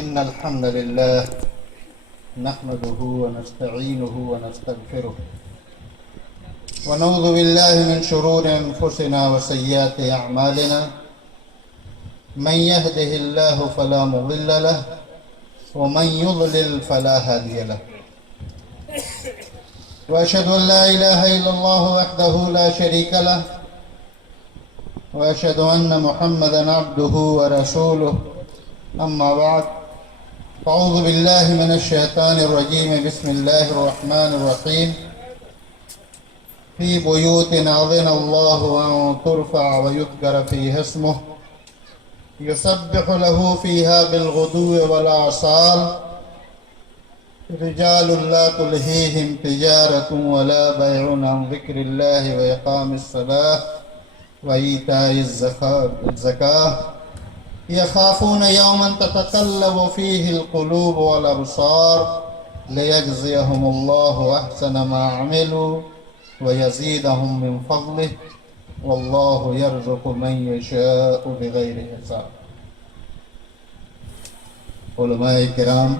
إن الحمد لله نحمده ونستعينه ونستغفره ونعوذ بالله من شرور أنفسنا وسيئات أعمالنا من يهده الله فلا مضل له ومن يضلل فلا هادي له وأشهد أن لا إله إلا الله وحده لا شريك له وأشهد أن محمدا عبده ورسوله أما بعد فأعوذ بالله من الشيطان الرجيم بسم الله الرحمن الرحيم في بيوت أذن الله أن ترفع ويذكر فيها اسمه يسبح له فيها بالغدو والآصال رجال لا تلهيهم تجارة ولا بيع عن ذكر الله وإقام الصلاة وإيتاء الزكاة يخافون يوما تتقلب فيه القلوب والأبصار ليجزيهم الله أحسن ما عملوا ويزيدهم من فضله والله يرزق من يشاء بغير حساب. علماء کرام،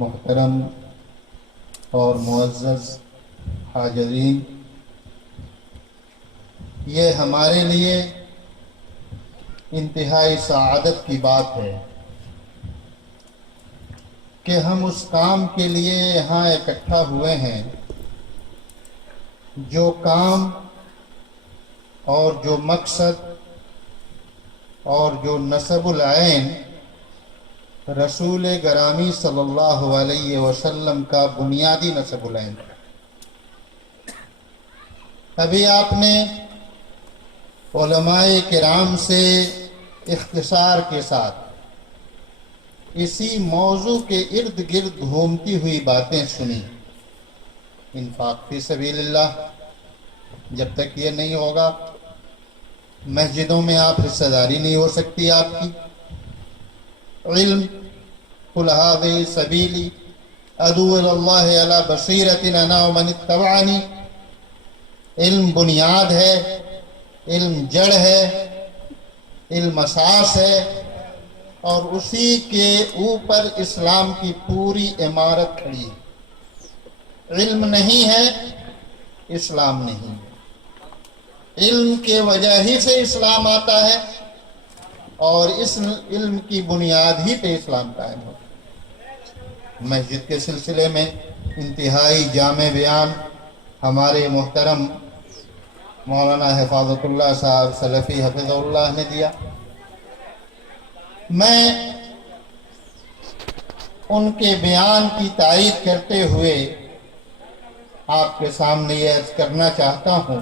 محترم اور معزز حاضرین، یہ ہمارے لیے انتہائی سعادت کی بات ہے کہ ہم اس کام کے لیے یہاں اکٹھا ہوئے ہیں جو کام اور جو مقصد اور جو نسب العین رسول گرامی صلی اللہ علیہ وسلم کا بنیادی نسب العین. ابھی آپ نے علماء کرام سے اختصار کے ساتھ اسی موضوع کے ارد گرد گھومتی ہوئی باتیں سنی. انفاق فی سبیل اللہ، جب تک یہ نہیں ہوگا مسجدوں میں آپ حصہ داری نہیں ہو سکتی آپ کی. علم قل ھذہ سبیلی ادعو الی اللہ علی بصیرۃ انا ومن اتبعنی. علم بنیاد ہے، علم جڑ ہے، علم اساس ہے، اور اسی کے اوپر اسلام کی پوری عمارت کھڑی ہے. علم نہیں ہے، اسلام نہیں ہے. علم کے وجہ ہی سے اسلام آتا ہے اور اس علم کی بنیاد ہی پہ اسلام قائم ہوتا ہے. مسجد کے سلسلے میں انتہائی جامع بیان ہمارے محترم مولانا حفاظت اللہ صاحب سلفی حفظ اللہ نے دیا. میں ان کے بیان کی تائید کرتے ہوئے آپ کے سامنے یہ عرض کرنا چاہتا ہوں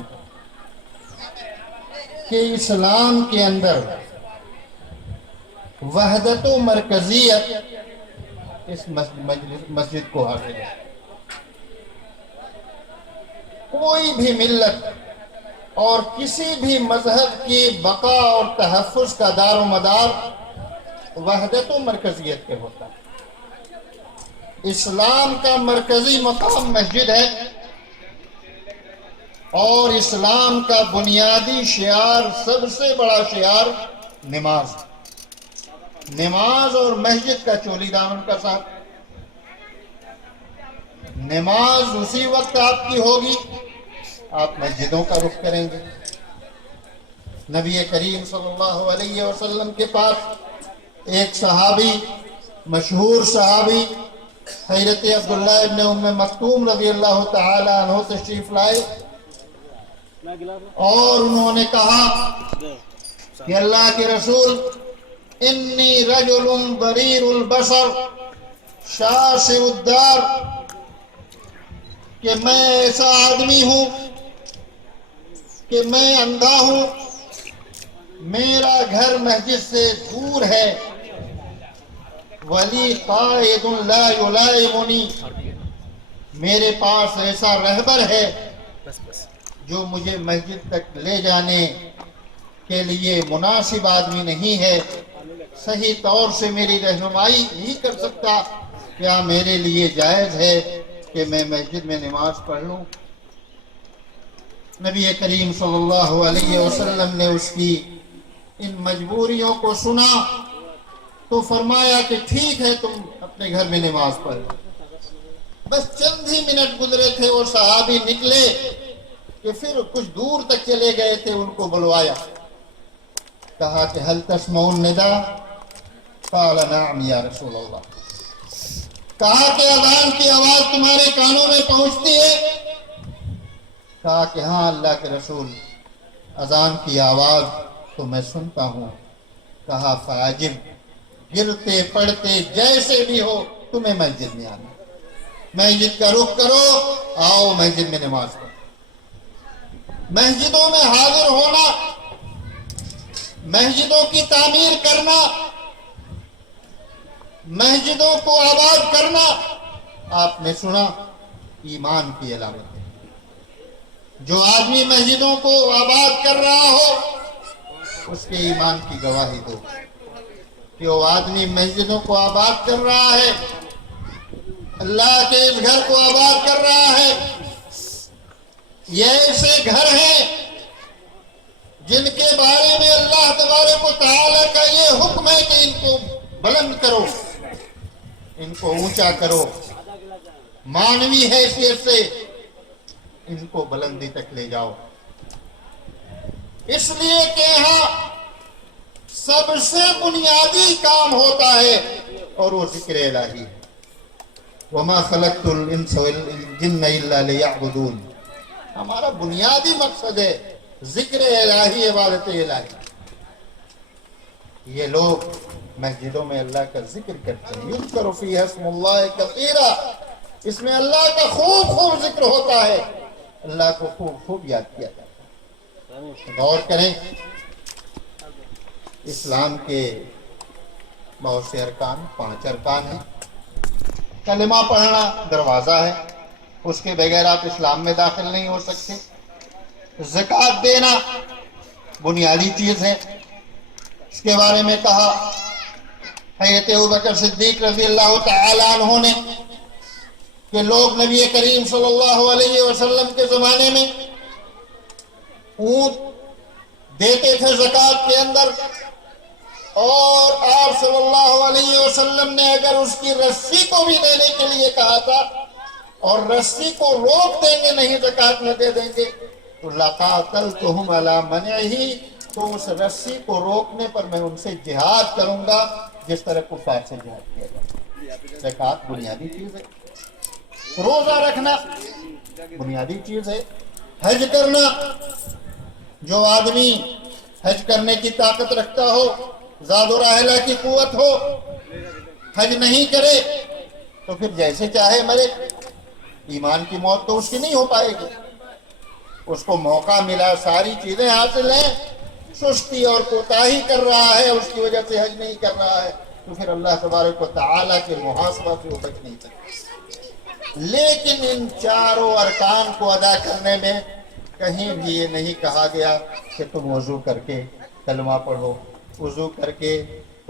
کہ اسلام کے اندر وحدت و مرکزیت اس مسجد کو حاصل ہے. کوئی بھی ملت اور کسی بھی مذہب کی بقا اور تحفظ کا دار و مدار وحدت و مرکزیت پہ ہوتا ہے. اسلام کا مرکزی مقام مسجد ہے اور اسلام کا بنیادی شعار، سب سے بڑا شعار نماز. نماز اور مسجد کا چولی دامن کا ساتھ. نماز اسی وقت آپ کی ہوگی آپ مسجدوں کا رخ کریں گے. نبی کریم صلی اللہ علیہ وسلم کے پاس ایک صحابی، مشہور صحابی حضرت عبداللہ ابن ام مکتوم رضی اللہ تعالی عنہ تشریف لائے اور انہوں نے کہا کہ اللہ کے رسول، انی رجل ضریر البصر شاسع الدار، کہ میں ایسا آدمی ہوں کہ میں اندھا ہوں، میرا گھر مسجد سے دور ہے. ولی قائد لا یلائمنی، میرے پاس ایسا رہبر ہے جو مجھے مسجد تک لے جانے کے لیے مناسب آدمی نہیں ہے، صحیح طور سے میری رہنمائی نہیں کر سکتا. کیا میرے لیے جائز ہے کہ میں مسجد میں نماز پڑھ لوں؟ نبی کریم صلی اللہ علیہ وسلم نے اس کی ان مجبوریوں کو سنا تو فرمایا کہ ٹھیک ہے تم اپنے گھر میں نماز پڑھو۔ بس چند ہی منٹ گزرے تھے اور صحابی نکلے کہ پھر کچھ دور تک چلے گئے تھے، ان کو بلوایا، کہا کہ هل تسمعون النداء؟ قال نعم یا رسول اللہ۔ کہا کہ اذان کی آواز تمہارے کانوں میں پہنچتی ہے؟ کہا کہ ہاں اللہ کے رسول، اذان کی آواز تو میں سنتا ہوں۔ کہا فاجب، گرتے پڑتے جیسے بھی ہو تمہیں مسجد میں آنا، مسجد کا رخ کرو، آؤ مسجد میں نماز پڑھو۔ مسجدوں میں حاضر ہونا، مسجدوں کی تعمیر کرنا، مسجدوں کو آباد کرنا، آپ نے سنا، ایمان کی علامت ہے۔ جو آدمی مسجدوں کو آباد کر رہا ہو اس کے ایمان کی گواہی دو کہ وہ آدمی مسجدوں کو آباد کر رہا ہے، اللہ کے اس گھر کو آباد کر رہا ہے۔ یہ ایسے گھر ہیں جن کے بارے میں اللہ تبارک و تعالیٰ کا یہ حکم ہے کہ ان کو بلند کرو، ان کو اونچا کرو، مانوی حیثیت سے ان کو بلندی تک لے جاؤ۔ اس لیے کہ یہاں سب سے بنیادی کام ہوتا ہے اور وہ ذکر الہی ہے۔ وَمَا خَلَقْتُ الْإِنسَ وَالْجِنَّ إِلَّا لِيَعْبُدُونَ، ہمارا بنیادی مقصد ہے ذکر الہی، عبادت الہی۔ یہ لوگ مسجدوں میں اللہ کا ذکر کرتے ہیں، یذکر فیہا اسم اللہ کثیرا، اس میں اللہ کا خوب خوب ذکر ہوتا ہے، اللہ کو خوب خوب یاد کیا جاتا ہے۔ غور کریں، اسلام کے بہت سے ارکان، 5 ارکان ہیں۔ کلمہ پڑھنا دروازہ ہے، اس کے بغیر آپ اسلام میں داخل نہیں ہو سکتے۔ زکوٰۃ دینا بنیادی چیز ہے، اس کے بارے میں کہا حضرت ابوبکر صدیق رضی اللہ تعالی عنہ نے کہ لوگ نبی کریم صلی اللہ علیہ وسلم کے زمانے میں اونٹ دیتے تھے زکوٰۃ کے اندر، اور آپ صلی اللہ علیہ وسلم نے اگر اس کی رسی کو بھی دینے کے لیے کہا تھا اور رسی کو روک دیں گے، نہیں زکوٰۃ میں دے دیں گے، تو لَقَاتَلْتُهُمْ عَلَىٰ مَنْعِهِ، تو اس رسی کو روکنے پر میں ان سے جہاد کروں گا جس طرح کفار سے جہاد کیا جاتا ہے۔ زکوٰۃ بنیادی چیز ہے، روزہ رکھنا بنیادی چیز ہے، حج کرنا، جو آدمی حج کرنے کی طاقت رکھتا ہو، زاد و راحلہ کی قوت ہو، حج نہیں کرے تو پھر جیسے چاہے مرے، ایمان کی موت تو اس کی نہیں ہو پائے گی۔ اس کو موقع ملا، ساری چیزیں حاصل ہیں، سستی اور کوتاہی کر رہا ہے، اس کی وجہ سے حج نہیں کر رہا ہے، تو پھر اللہ تبارک و تعالیٰ کے محاسبہ سے وہ بچ نہیں سکتا۔ لیکن ان چاروں ارکان کو ادا کرنے میں کہیں بھی یہ نہیں کہا گیا کہ تم وضو کر کے کلمہ پڑھو، وضو کر کے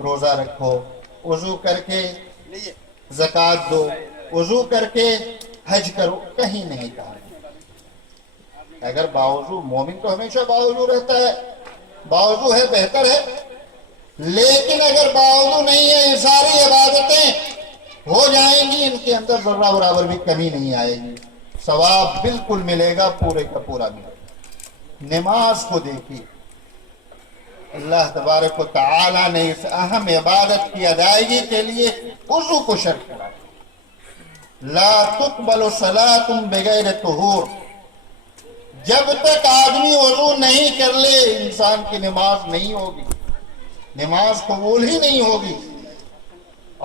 روزہ رکھو، وضو کر کے زکوٰۃ دو، وضو کر کے حج کرو، کہیں نہیں کہا گیا۔ اگر باوضو، مومن تو ہمیشہ باوضو رہتا ہے، باوضو ہے بہتر ہے، لیکن اگر باوضو نہیں ہے، یہ ساری عبادتیں ہو جائیں گی، ان کے اندر ذرہ برابر بھی کمی نہیں آئے گی، ثواب بالکل ملے گا، پورے کا پورا ملے گا۔ نماز کو دیکھیے، اللہ تبارک و تعالیٰ نے اس اہم عبادت کی ادائیگی کے لیے وضو کو شرط کرا۔ لا تقبل صلاۃ بغیر طہور، جب تک آدمی وضو نہیں کر لے انسان کی نماز نہیں ہوگی، نماز قبول ہی نہیں ہوگی۔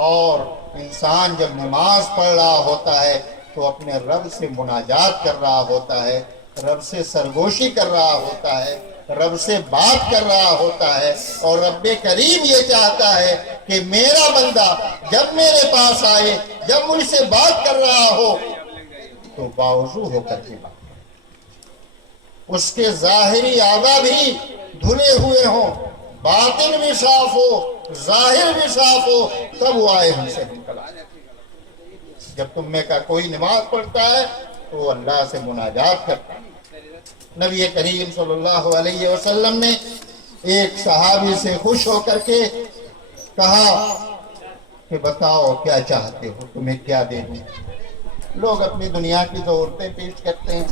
اور انسان جب نماز پڑھ رہا ہوتا ہے تو اپنے رب سے مناجات کر رہا ہوتا ہے، رب سے سرگوشی کر رہا ہوتا ہے، رب سے بات کر رہا ہوتا ہے، اور رب کریم یہ چاہتا ہے کہ میرا بندہ جب میرے پاس آئے، جب مجھ سے بات کر رہا ہو تو باوضو ہو کر کے بات، اس کے ظاہری اعضاء بھی دھلے ہوئے ہوں، باطن بھی صاف ہو، ظاہر بھی صاف ہو، تب وہ آئے ہم سے نکل آئے۔ جب تم میں کا کوئی نماز پڑھتا ہے تو وہ اللہ سے مناجات کرتا ہے۔ نبی کریم صلی اللہ علیہ وسلم نے ایک صحابی سے خوش ہو کر کے کہا کہ بتاؤ کیا چاہتے ہو، تمہیں کیا دے دوں؟ لوگ اپنی دنیا کی ضرورتیں پیش کرتے ہیں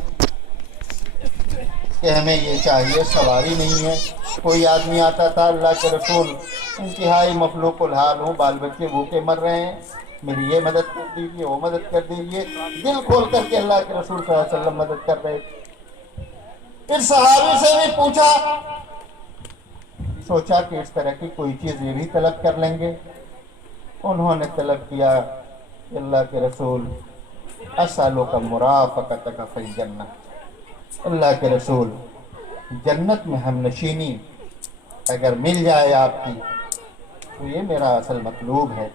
کہ ہمیں یہ چاہیے، سواری نہیں ہے۔ کوئی آدمی آتا تھا، اللہ کے رسول انتہائی مفلوق الحال ہوں، بال بچے بھوکے مر رہے ہیں، میری یہ مدد کر دیجیے، وہ مدد کر دیجیے، دل کھول کر کے اللہ کے رسول صلی اللہ علیہ وسلم مدد کر رہے تھے۔ پھر صحابی سے بھی پوچھا، سوچا کہ اس طرح کی کوئی چیز یہ بھی طلب کر لیں گے۔ انہوں نے طلب کیا کہ اللہ کے رسول اسألک مرافقتک فی الجنہ، اللہ کے رسول جنت میں ہم نشینی اگر مل جائے آپ کی تو یہ میرا اصل مطلوب ہے۔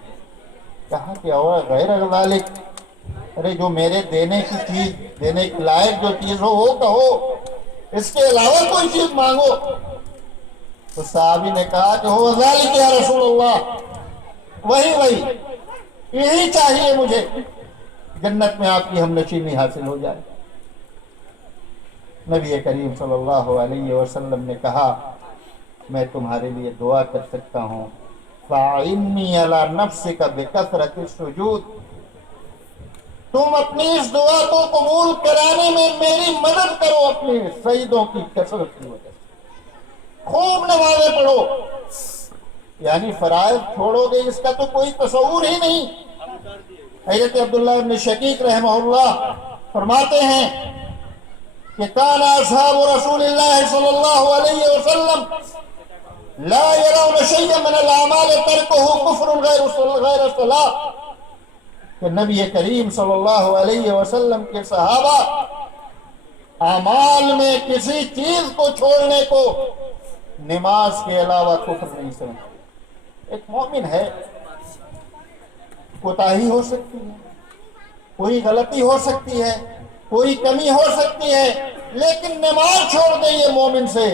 کہا کہ اور غیر ذالک، ارے جو میرے دینے کی چیز، دینے کے لائق جو چیز ہو وہ کہو، اس کے علاوہ کوئی چیز مانگو۔ تو صحابی نے کہا کہ ہو ذالک یا رسول اللہ، وہی یہی چاہیے مجھے، جنت میں آپ کی ہم نشینی حاصل ہو جائے۔ نبی کریم صلی اللہ علیہ وسلم نے کہا میں تمہارے لیے دعا کر سکتا ہوں، فَعِنِّي عَلَى نَفْسِكَ بِكَثْرَةِ السُّجُودِ، تم اپنی اس دعا کو قبول کرانے میں میری مدد کرو اپنے سجدوں کی کثرت کی وجہ سے، خوب نمازیں پڑھو۔ یعنی فرائض چھوڑو گے اس کا تو کوئی تصور ہی نہیں۔ حضرت عبداللہ بن شقیق رحمہ اللہ فرماتے ہیں کہ کان اصحاب رسول اللہ صلی اللہ علیہ وسلم لا يرون شيئا من الاعمال تركه كفر غیر الصلاۃ، کہ نبی کریم صلی اللہ علیہ وسلم کے صحابہ اعمال میں کسی چیز کو چھوڑنے کو نماز کے علاوہ کفر نہیں سمجھتے۔ ایک مومن ہے، کوتاہی ہو سکتی ہے، کوئی غلطی ہو سکتی ہے، کوئی کمی ہو سکتی ہے، لیکن نماز چھوڑ دے یہ مومن سے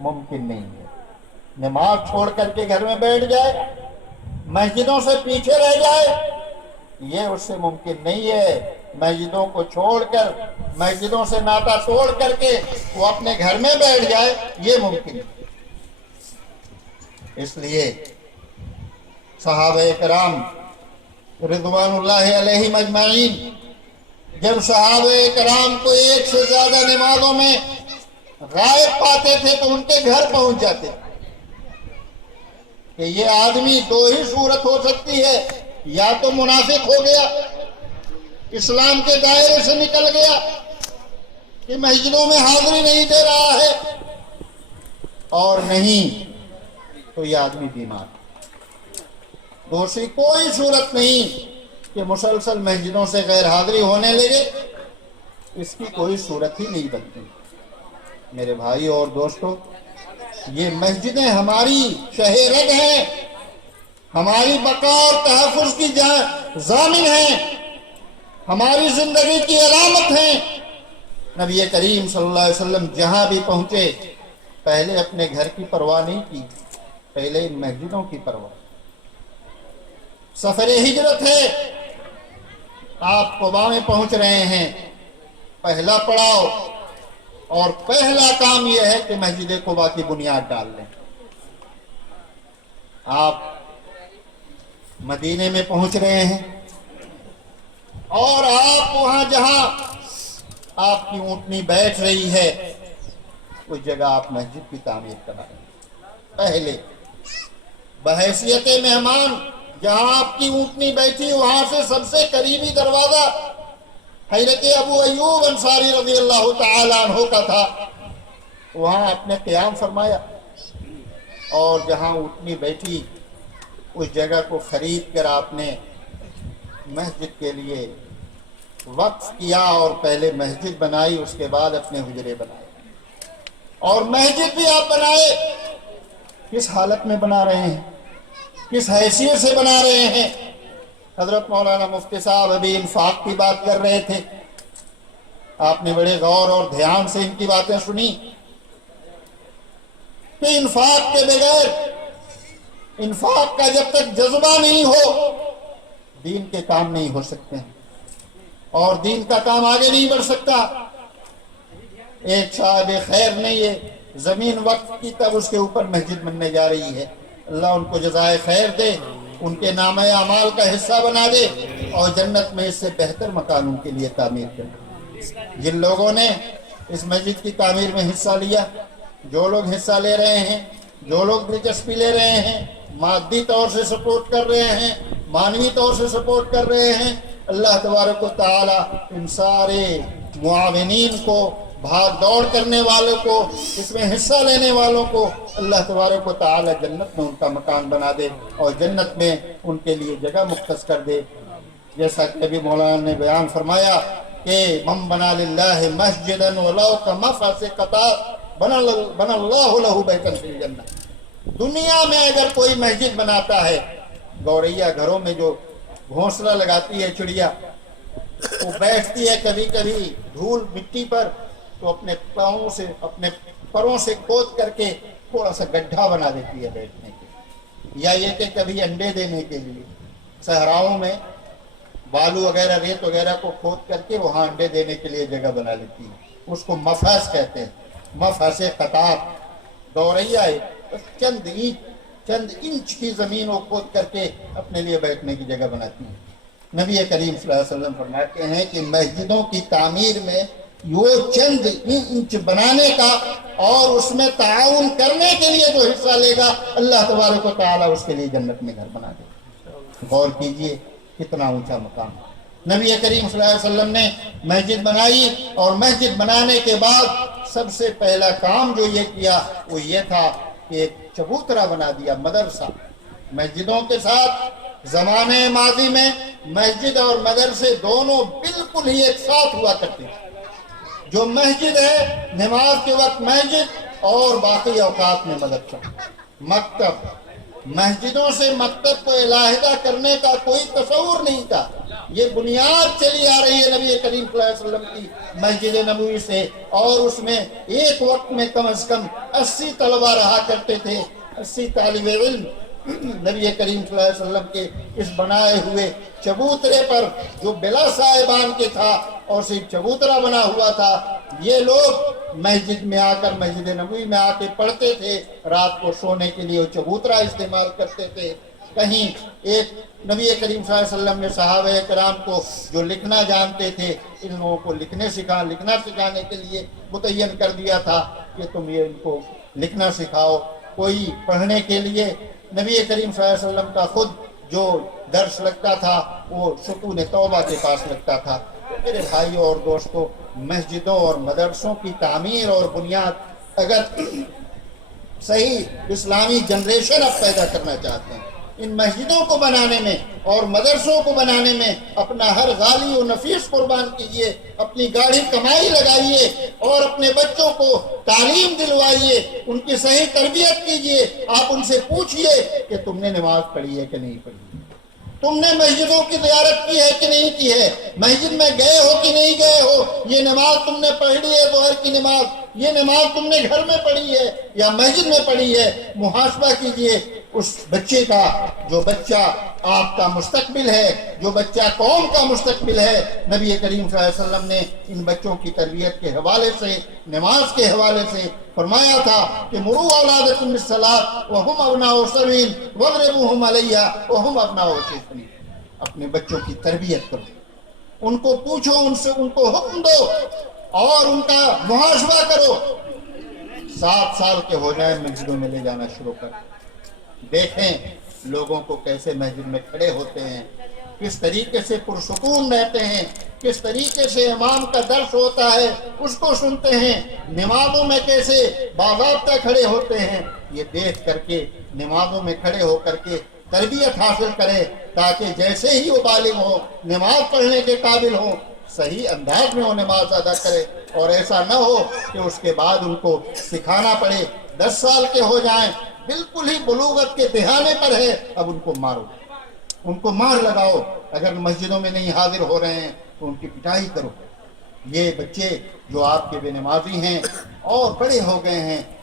ممکن نہیں ہے۔ نماز چھوڑ کر کے گھر میں بیٹھ جائے، مسجدوں سے پیچھے رہ جائے، یہ اس سے ممکن نہیں ہے۔ مسجدوں کو چھوڑ کر، مسجدوں سے ناطا توڑ کر کے وہ اپنے گھر میں بیٹھ جائے، یہ ممکن ہے۔ اس لیے صحابہ کرام رضوان اللہ علیہم اجمعین جب صحابہ کرام کو ایک سے زیادہ نمازوں میں غائب پاتے تھے تو ان کے گھر پہنچ جاتے تھے کہ یہ آدمی دو ہی صورت ہو سکتی ہے، یا تو منافق ہو گیا، اسلام کے دائرے سے نکل گیا کہ مسجدوں میں حاضری نہیں دے رہا ہے، اور نہیں تو یہ آدمی بیمار۔ دوسری کوئی صورت نہیں کہ مسلسل مسجدوں سے غیر حاضری ہونے لگے، اس کی کوئی صورت ہی نہیں بنتی۔ میرے بھائی اور دوستو، یہ مسجدیں ہماری شہ رگ ہیں، ہماری بقا اور تحفظ کی ضامن ہیں، ہماری زندگی کی علامت ہیں۔ نبی کریم صلی اللہ علیہ وسلم جہاں بھی پہنچے پہلے اپنے گھر کی پرواہ نہیں کی، پہلے ان مسجدوں کی پرواہ۔ سفر ہجرت ہے، آپ قباء میں پہنچ رہے ہیں، پہلا پڑاؤ اور پہلا کام یہ ہے کہ مسجد قباء کی بنیاد ڈال لیں۔ آپ مدینے میں پہنچ رہے ہیں اور آپ وہاں جہاں آپ کی اونٹنی بیٹھ رہی ہے اس جگہ آپ مسجد کی تعمیر کرا رہے ہیں۔ پہلے بحیثیت مہمان جہاں آپ کی اونٹنی بیٹھی وہاں سے سب سے قریبی دروازہ حضرت ابو ایوب انصاری رضی اللہ تعالیٰ عنہ کا تھا، وہاں آپ نے قیام فرمایا، اور جہاں اونٹنی بیٹھی اس جگہ کو خرید کر آپ نے مسجد کے لیے وقف کیا، اور پہلے مسجد بنائی، اس کے بعد اپنے حجرے بنائے۔ اور مسجد بھی آپ بنائے، کس حالت میں بنا رہے ہیں، کس حیثیت سے بنا رہے ہیں؟ حضرت مولانا مفتی صاحب ابھی انفاق کی بات کر رہے تھے، آپ نے بڑے غور اور دھیان سے ان کی باتیں سنی کہ انفاق کے بغیر، انفاق کا جب تک جذبہ نہیں ہو دین کے کام نہیں ہو سکتے ہیں، اور دین کا کام آگے نہیں بڑھ سکتا۔ ایک صاحب خیر نے یہ زمین وقف کی، تب اس کے اوپر مسجد بننے جا رہی ہے، اللہ ان کو جزائے خیر دے، ان کے نامہ اعمال کا حصہ بنا دے اور جنت میں اس سے بہتر مکان ان کے لیے تعمیر کرے۔ جن لوگوں نے اس مسجد کی تعمیر میں حصہ لیا، جو لوگ حصہ لے رہے ہیں، جو لوگ دلچسپی لے رہے ہیں، مادی طور سے سپورٹ کر رہے ہیں، معنوی طور سے سپورٹ کر رہے ہیں، اللہ تبارک و تعالی ان سارے معاونین کو، بھاگ دوڑ کرنے والوں کو، اس میں حصہ لینے والوں کو اللہ تبارک و تعالی جنت میں ان کا مکان بنا دے اور جنت میں ان کے لیے جگہ مختص کر دے۔ جیسا کہ ابھی مولانا نے بیان فرمایا کہ من بنا للہ مسجدا ولو کمفص قطع بنا اللہ لہ بیتا فی الجنہ۔ دنیا میں اگر کوئی مسجد بناتا ہے، گوریا گھروں میں جو گھونسلہ لگاتی ہے چڑیا، وہ بیٹھتی ہے کبھی کبھی دھول مٹی پر، تو اپنے پاؤں سے، اپنے پروں سے کھود کر کے تھوڑا سا گڈھا بنا دیتی ہے بیٹھنے کے، یا یہ کہ کبھی انڈے دینے کے لیے صحراؤں میں بالو وغیرہ، ریت وغیرہ کو کھود کر کے وہاں انڈے دینے کے لیے جگہ بنا لیتی ہے۔ اس کو مفحص کہتے ہیں، مفحص قطات، دوریا ہے، بس چند انچ کی زمین وہ کھود کر کے اپنے لیے بیٹھنے کی جگہ بناتی ہے۔ نبی کریم صلی اللہ علیہ وسلم فرماتے ہیں کہ مسجدوں کی تعمیر میں وہ چند انچ بنانے کا اور اس میں تعاون کرنے کے لیے جو حصہ لے گا، اللہ تبارک و تعالیٰ اس کے لیے جنت میں گھر بنا دے گا۔ غور کیجئے کتنا اونچا مقام۔ نبی کریم صلی اللہ علیہ وسلم نے مسجد بنائی اور مسجد بنانے کے بعد سب سے پہلا کام جو یہ کیا وہ یہ تھا کہ ایک چبوترا بنا دیا، مدرسہ۔ مسجدوں کے ساتھ زمانے ماضی میں مسجد اور مدرسے دونوں بالکل ہی ایک ساتھ ہوا کرتے تھے۔ جو مسجد ہے نماز کے وقت مسجد اور باقی اوقات میں مدرسہ۔ مکتب، مسجدوں سے مکتب کو علیحدہ کرنے کا کوئی تصور نہیں تھا، یہ بنیاد چلی آ رہی ہے نبی کریم صلی اللہ علیہ وسلم کی مسجد نبوی سے، اور اس میں ایک وقت میں کم از کم 80 طلبہ رہا کرتے تھے، 80 طالب علم نبی کریم صلی اللہ علیہ وسلم کے اس بنائے ہوئے چبوترے پر، جو بلا صاحبان کے تھا اور صرف چبوترا بنا ہوا تھا، یہ لوگ مسجد میں آ کر، مسجد نبوی میں آ کے پڑھتے تھے، رات کو سونے کے لیے وہ چبوترا استعمال کرتے تھے۔ کہیں ایک نبی کریم صلی اللہ علیہ وسلم نے صحابہ کرام کو جو لکھنا جانتے تھے، ان لوگوں کو لکھنا سکھانے کے لیے متعین کر دیا تھا کہ تم یہ ان کو لکھنا سکھاؤ۔ کوئی پڑھنے کے لیے نبی کریم صلی اللہ علیہ وسلم کا خود جو درس لگتا تھا وہ ستون توبہ کے پاس لگتا تھا۔ میرے بھائیوں اور دوستوں، مسجدوں اور مدرسوں کی تعمیر اور بنیاد اگر صحیح اسلامی جنریشن اب پیدا کرنا چاہتے ہیں، ان مسجدوں کو بنانے میں اور مدرسوں کو بنانے میں اپنا ہر غالی و نفیس قربان کیجئے، اپنی گاڑی کمائی لگائیے اور اپنے بچوں کو تعلیم دلوائیے، ان کی صحیح تربیت کیجئے۔ آپ ان سے پوچھئے کہ تم نے نماز پڑھی ہے کہ نہیں پڑھی، تم نے مسجدوں کی زیارت کی ہے کہ نہیں کی ہے، مسجد میں گئے ہو کہ نہیں گئے ہو، یہ نماز تم نے پڑھی ہے ظہر کی نماز، یہ نماز تم نے گھر میں پڑھی ہے یا مسجد میں پڑھی ہے۔ محاسبہ کیجئے اس بچے کا، جو بچہ آپ کا مستقبل ہے، جو بچہ قوم کا مستقبل ہے۔ نبی کریم صلی اللہ علیہ وسلم نے ان بچوں کی تربیت کے حوالے سے، نماز کے حوالے سے فرمایا تھا کہ مروا اولادکم بالصلاۃ وہم ابناء سبع واضربوہم علیہا وہم ابناء 6 اپنے بچوں کی تربیت کرو، ان کو پوچھو، ان سے ان کو حکم دو اور ان کا محاسبہ کرو۔ 7 سال کے ہو جائیں مسجدوں میں لے جانا شروع کر، دیکھیں لوگوں کو کیسے مسجد میں کھڑے ہوتے ہیں، کس طریقے سے پرسکون رہتے ہیں، کس طریقے سے امام کا درس ہوتا ہے اس کو سنتے ہیں، نمازوں میں کیسے باضابطہ کھڑے ہوتے ہیں۔ یہ دیکھ کر کے نمازوں میں کھڑے ہو کر کے تربیت حاصل کریں، تاکہ جیسے ہی وہ بالغ ہو، نماز پڑھنے کے قابل ہو، صحیح انداز میں وہ نماز ادا کرے، اور ایسا نہ ہو کہ اس کے بعد ان کو سکھانا پڑے۔ 10 سال کے ہو جائیں، بالکل ہی بلوغت کے دہانے پر ہے، اب ان کو مارو، ان کو مار لگاؤ، اگر مسجدوں میں نہیں حاضر ہو رہے ہیں تو ان کی پٹائی کرو۔ یہ بچے جو آپ کے بے نمازی ہیں اور بڑے ہو گئے ہیں،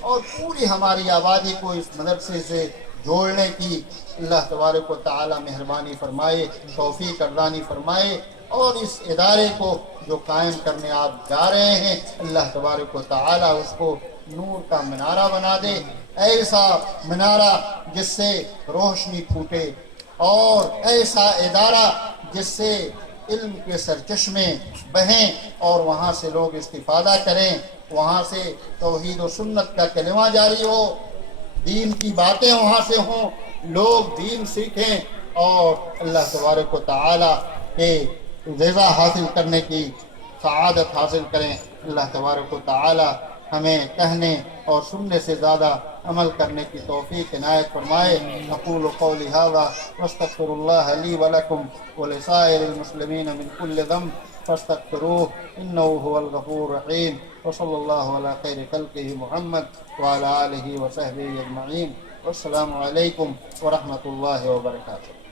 اور پوری ہماری آبادی کو اس مدرسے سے جوڑنے کی اللہ تبارک و تعالی مہربانی فرمائے، توفیق عطا فرمائے، اور اس ادارے کو جو قائم کرنے آپ جا رہے ہیں اللہ تبارک و تعالی اس کو نور کا منارہ بنا دے، ایسا منارہ جس سے روشنی پھوٹے، اور ایسا ادارہ جس سے علم کے سرچشمے بہیں اور وہاں سے لوگ استفادہ کریں، وہاں سے توحید و سنت کا کلمہ جاری ہو، دین کی باتیں وہاں سے ہوں، لوگ دین سیکھیں اور اللہ تبارک و تعالی کے رضا حاصل کرنے کی سعادت حاصل کریں۔ اللہ تبارک و تعالی ہمیں کہنے اور سننے سے زیادہ عمل کرنے کی توفیق عنایت فرمائے۔ اقول قولی ھذا واستغفر اللہ لی ولکم ولسائر المسلمین من کل ذنب فاستغفروه انه هو الغفور الرحیم، وصلی اللہ علی خیر خلقہ محمد وعلی آلہ وصحبہ اجمعین، والسلام علیکم ورحمۃ اللہ وبرکاتہ۔